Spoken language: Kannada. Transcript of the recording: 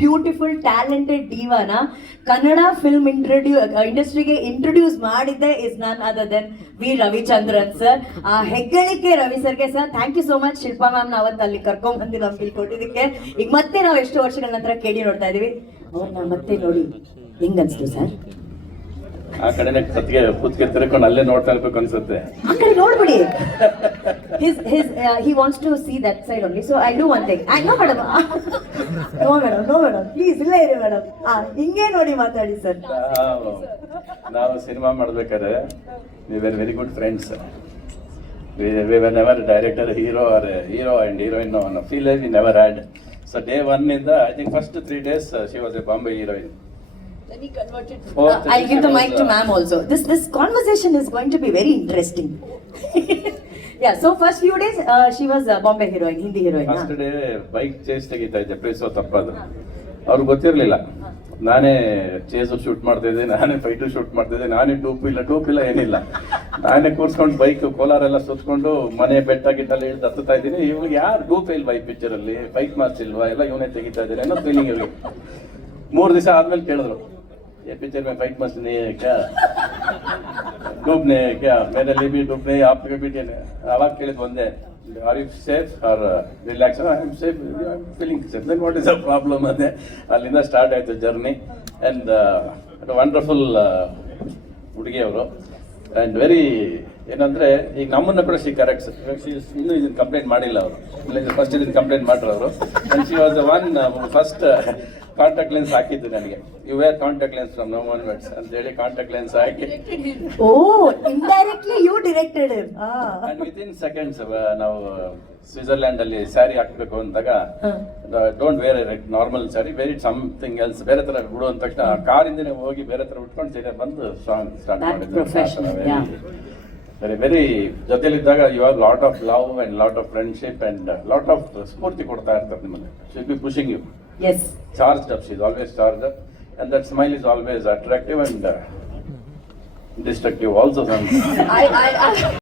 ಬ್ಯೂಟಿಫುಲ್, ಟ್ಯಾಲೆಂಟೆಡ್ ಡಿವಾನ ಕನ್ನಡ ಫಿಲ್ಮ್ ಇಂಟ್ರೊಡ್ಯೂ ಇಂಡಸ್ಟ್ರಿಗೆ ಇಂಟ್ರೊಡ್ಯೂಸ್ ಮಾಡಿದ್ದೆ is none other than V Ravichandran sir ಆ ಹೆಗ್ಗಳಿಕೆ ರವಿ ಸರ್ಗೆ sir thank you so much Shilpa ma'am ಅವತ್ತು ಅಲ್ಲಿ ಕರ್ಕೊಂಡ್ ಬಂದು ಫೀಲ್ ಕೊಟ್ಟಿದ್ದಕ್ಕೆ. ಈಗ ಮತ್ತೆ ನಾವು ಎಷ್ಟು ವರ್ಷಗಳ ನಂತರ ಕೇಳಿ ನೋಡ್ತಾ ಇದೀವಿ. ಅವ್ರನ್ನ ಮತ್ತೆ ನೋಡಿ. ಹೆಂಗ್ ಅನ್ಸ್ತು ಸರ್ ಆ ಕಡೆನೆ ಸತ್ತಿಗೆ ಕುತ್ತಿಗೆ ತಿರ್ಕೊಂಡು ಅಲ್ಲೇ ನೋಡ್ತಾ ಇರ್ಬೇಕು ಅನ್ಸುತ್ತೆ. ಆ ಕಡೆ ನೋಡ್ಬಿಡಿ. His his he wants to see that side only. So I do one thing. I no madam. No madam no madam please ಇಲ್ಲ ಇರಿ ಮೇಡಮ್ ಆ ಹಿಂಗೆ ನೋಡಿ ಮಾತಾಡಿ ಸರ್. ನಾವು ನಾವು ಸಿನಿಮಾ ಮಾಡ್ಬೇಕಾದ್ರೆ we were very good friends we were never director hero are hero and heroine feel we never had so day one ಇಂದ I think first three days she was a Bombay heroine I give the mic to ma'am also This this conversation is going to be very interesting yeah so first few days she was Bombay heroine Hindi heroine first day bike chase ತೆಗಿತಾ ಇದ್ದೆ ಪ್ಲೇಸೋ ತಪ್ಪದು ಅವ್ರಿಗೆ ಗೊತ್ತಿರಲಿಲ್ಲ. ನಾನೇ ಚೇಸು ಶೂಟ್ ಮಾಡ್ತಿದ್ದೆ ನಾನೇ ಫೈಟು ಶೂಟ್ ಮಾಡ್ತಿದ್ದೆ ನಾನೇ ಟೂಪ್ ಇಲ್ಲ ಟೂಪ್ ಇಲ್ಲ ಏನಿಲ್ಲ. ನಾನೇ ಕೂರ್ಸ್ಕೊಂಡು ಬೈಕ್ ಕೋಲಾರೆಲ್ಲ ಸುತ್ಕೊಂಡು ಮನೆ ಬೆಟ್ಟ ಗಿಟ್ಟಲ್ಲಿ ಇಳಿದು ಹತ್ತುತ್ತಾ ಇದ್ದೀನಿ. ಇವಾಗ ಯಾರು ಟೂಪ್ ಇಲ್ಲ ಬೈ ಪಿಕ್ಚರಲ್ಲಿ ಬೈಕ್ ಮಾರ್ಚ್ ಇಲ್ವಾ ಎಲ್ಲ ಇವನೇ ತೆಗಿತಾ ಇದ್ದೀನಿ ಅನ್ನೋ ಫೀಲಿಂಗ್ ಇರಲಿ ಮೂರು ದಿವಸ ಆದ್ಮೇಲೆ ಕೇಳಿದ್ರು. ये पिक्चर में फाइट मस्त नहीं है क्या डूबने है क्या मेरे लिए भी डूबने है आपके भी डूबने है ಅವಾಗ ಕೇಳಿದ್ ಒಂದೇ are you safe are relax I am safe I am feeling safe then what is a problem ಅದೇ ಅಲ್ಲಿಂದ ಸ್ಟಾರ್ಟ್ ಆಯ್ತು ಜರ್ನಿ ಆ್ಯಂಡ್ ವಂಡರ್ಫುಲ್ ಹುಡುಗಿ ಅವರು ಆ್ಯಂಡ್ ವೆರಿ ಏನಂದ್ರೆ ಈಗ ನಮ್ಮನ್ನ ಕೂಡ ಶಿ ಕರೆಕ್ಟ್ಸ್ ಇನ್ನೂ ಇದನ್ನ ಕಂಪ್ಲೇಂಟ್ ಮಾಡಿಲ್ಲ ಅವರು ಇಲ್ಲ ಫಸ್ಟ್ ಇದನ್ನ ಕಂಪ್ಲೇಂಟ್ ಮಾಡ್ರು ಅವರು and she was one first contact lens ಹಾಕಿದ್ದು ನನಗೆ. You wear contact lens from no one mets ಅಂತ ಹೇಳಿ ಕಾಂಟ್ಯಾಕ್ಟ್ ಲೆನ್ಸ್ ಹಾಕಿ. ಓ indirectly you directed and with in seconds ನಾವು ಸ್ವಿಟ್ಜರ್ಲ್ಯಾಂಡ್ ಅಲ್ಲಿ ಸ್ಯಾರಿ ಹಾಕ್ಬೇಕು ಅಂದಾಗ don't wear normal sari wear it something else ಬೇರೆ ತರ ಬಿಡು ಅಂದ ತಕ್ಷಣ ಕಾರಿಂದನೇ ಹೋಗಿ ಬೇರೆ ತರ ಉಟ್ಕೊಂಡು ಸೀರೆ ಬಂದು ಸಾಂಗ್ ಸ್ಟಾರ್ಟ್ ಮಾಡಿದ್ರು. Very very ಜೊತೆಲಿದ್ದಾಗ you are lot of love and lot of friendship and lot of ಸ್ಫೂರ್ತಿ ಕೊಡ್ತಾ ಇರ್ತಾರೆ ನಿಮಗೆ. Should be pushing you us charged up. She's always charged up, and that smile is always attractive and uh, destructive also sometimes. I, I, I,